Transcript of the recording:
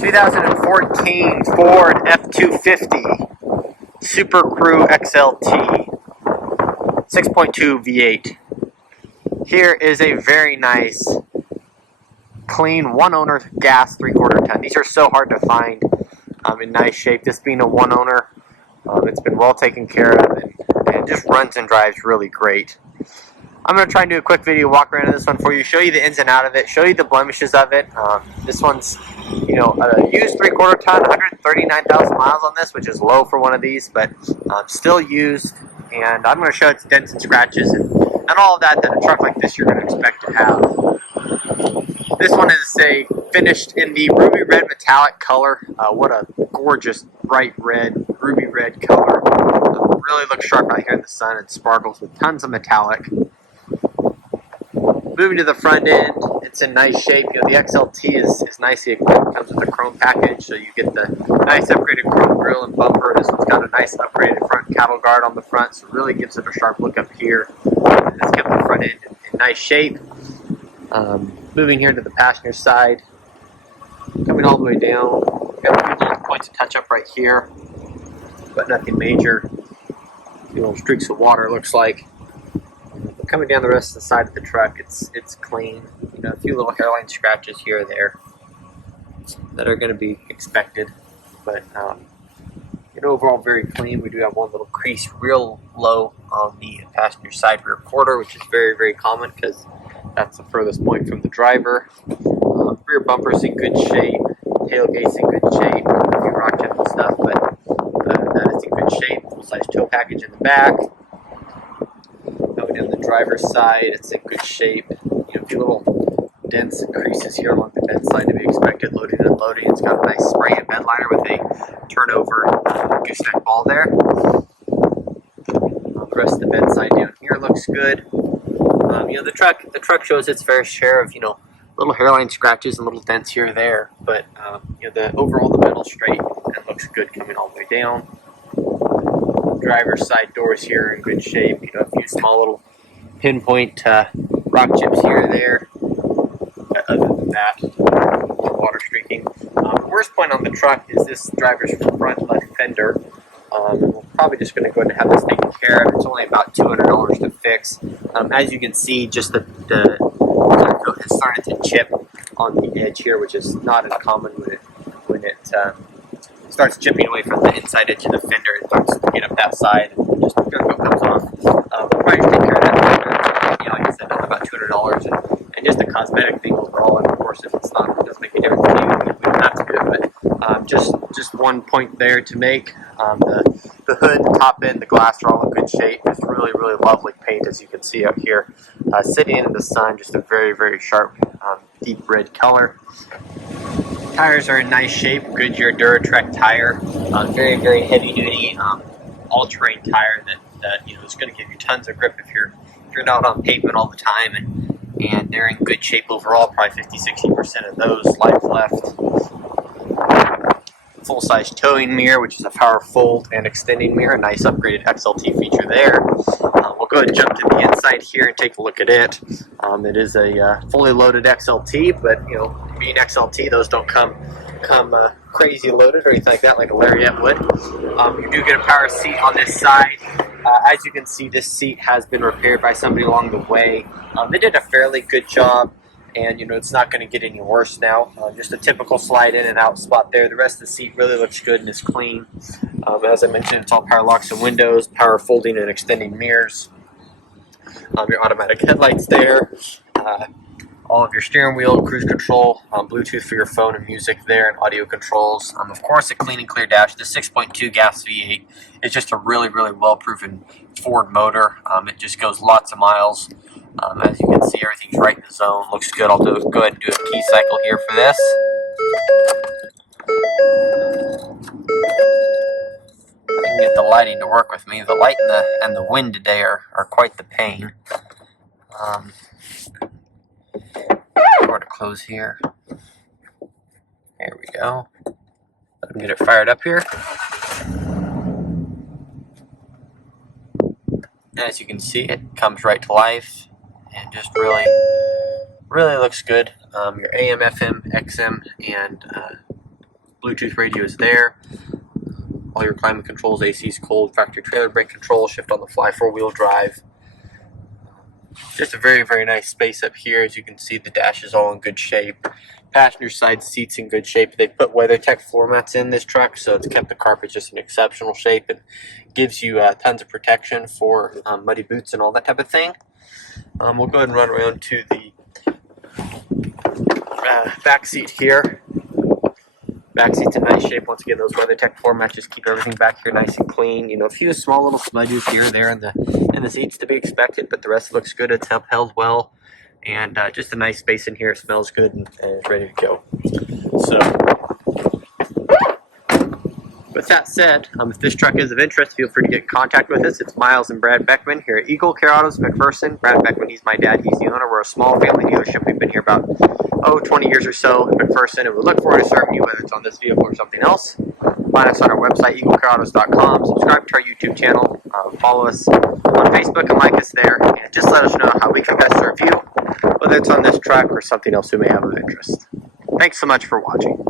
2014 Ford F-250 SUPERCREW XLT 6.2 V8. Here is a very nice, clean, one-owner gas 3/4 ton. These are so hard to find in nice shape. This being a one-owner, it's been well taken care of, and it just runs and drives really great. I'm going to try and do a quick video walk around of this one for you, show you the ins and out of it, show you the blemishes of it. This one's, a used 3/4 ton, 139,000 miles on this, which is low for one of these, but still used. And I'm going to show its dents and scratches and all of that a truck like this you're going to expect to have. This one is finished in the ruby red metallic color. What a gorgeous bright red, ruby red color. Really looks sharp out here in the sun. It sparkles with tons of metallic. Moving to the front end, it's in nice shape. The XLT is nicely equipped. Comes with a chrome package, so you get the nice upgraded chrome grille and bumper. This one's got a nice upgraded front cattle guard on the front, so it really gives it a sharp look up here. It's kept the front end in nice shape. Moving here to the passenger side, coming all the way down. Got a few little points of touch up right here, but nothing major. Little streaks of water, it looks like. Coming down the rest of the side of the truck, it's clean. A few little hairline scratches here or there that are going to be expected, but overall very clean. We do have one little crease real low on the passenger side rear quarter, which is very, very common because that's the furthest point from the driver. Rear bumper's in good shape, tailgate's in good shape, a few rock chips and stuff, but that is in good shape. Full-size tow package in the back. Going down the driver's side, it's in good shape. A few little dents and creases here along the bed side to be expected, loading and unloading. It's got a nice spray and bed liner with a turnover gooseneck ball there. The rest of the bed side down here looks good. The truck shows its fair share of little hairline scratches and little dents here or there, but the overall the metal's straight and looks good coming all the way down. Driver's side doors here are in good shape. A few small little pinpoint rock chips here or there. Other than that, water streaking. The worst point on the truck is this driver's front left fender. We're probably just going to go ahead and have this taken care of. It's only about $200 to fix. As you can see, just the coat has started to chip on the edge here, which is not uncommon when it starts chipping away from the inside edge of the fender. It starts to get up that side and just comes off. We'll probably just take care of that fender. Like I said, that's about $200 and just a cosmetic thing overall. And of course, if it's not, it doesn't make a difference to you. We don't have to do it, but just one point there to make. The hood, the top end, the glass are all in good shape. Just really, really lovely paint, as you can see out here. Sitting in the sun, just a very, very sharp, deep red color. Tires are in nice shape. Goodyear Duratrek tire. Very, very heavy duty, all-terrain tire that is going to give you tons of grip if you're not on pavement all the time, and they're in good shape overall. Probably 50-60% of those life left. Full-size towing mirror, which is a power fold and extending mirror. Nice upgraded XLT feature there. We'll go ahead and jump to the inside here and take a look at it. It is a fully loaded XLT, but being XLT, those don't come crazy loaded or anything like that, like a Lariat would. You do get a power seat on this side. As you can see, this seat has been repaired by somebody along the way. They did a fairly good job, and it's not going to get any worse now. Just a typical slide in and out spot there. The rest of the seat really looks good and is clean. As I mentioned, it's all power locks and windows, power folding and extending mirrors. Your automatic headlights there. All of your steering wheel, cruise control, Bluetooth for your phone and music there, and audio controls. Of course, a clean and clear dash. The 6.2 gas V8 is just a really, really well-proven Ford motor. It just goes lots of miles. As you can see, everything's right in the zone. Looks good. I'll go ahead and do a key cycle here for this. I can get the lighting to work with me. The light and the wind today are quite the pain. Door to close here. There we go. Let me get it fired up here. As you can see, it comes right to life and just really looks good. Your AM, FM, XM, and Bluetooth radio is there. All your climate controls, AC's cold, factory trailer brake control, shift on the fly, 4-wheel drive. Just a very, very nice space up here. As you can see, the dash is all in good shape. Passenger side seats in good shape. They put WeatherTech floor mats in this truck, so it's kept the carpet just in exceptional shape and gives you tons of protection for muddy boots and all that type of thing. We'll go ahead and run around to the back seat here. Back seat's in nice shape. Once again, those WeatherTech floor mats just keep everything back here nice and clean. You know, a few small little smudges here and there in the seats to be expected, but the rest looks good. It's upheld well, and just a nice space in here. It smells good and is ready to go. So, with that said, if this truck is of interest, feel free to get in contact with us. It's Miles and Brad Beckman here at Eagle Care Autos, McPherson. Brad Beckman, he's my dad. He's the owner. We're a small family dealership. We've been here about 20 years or so in McPherson, and we look forward to serving you, whether it's on this vehicle or something else. Find us on our website, eaglecareautos.com. Subscribe to our YouTube channel. Follow us on Facebook and like us there. And just let us know how we can best serve you, whether it's on this truck or something else we may have of interest. Thanks so much for watching.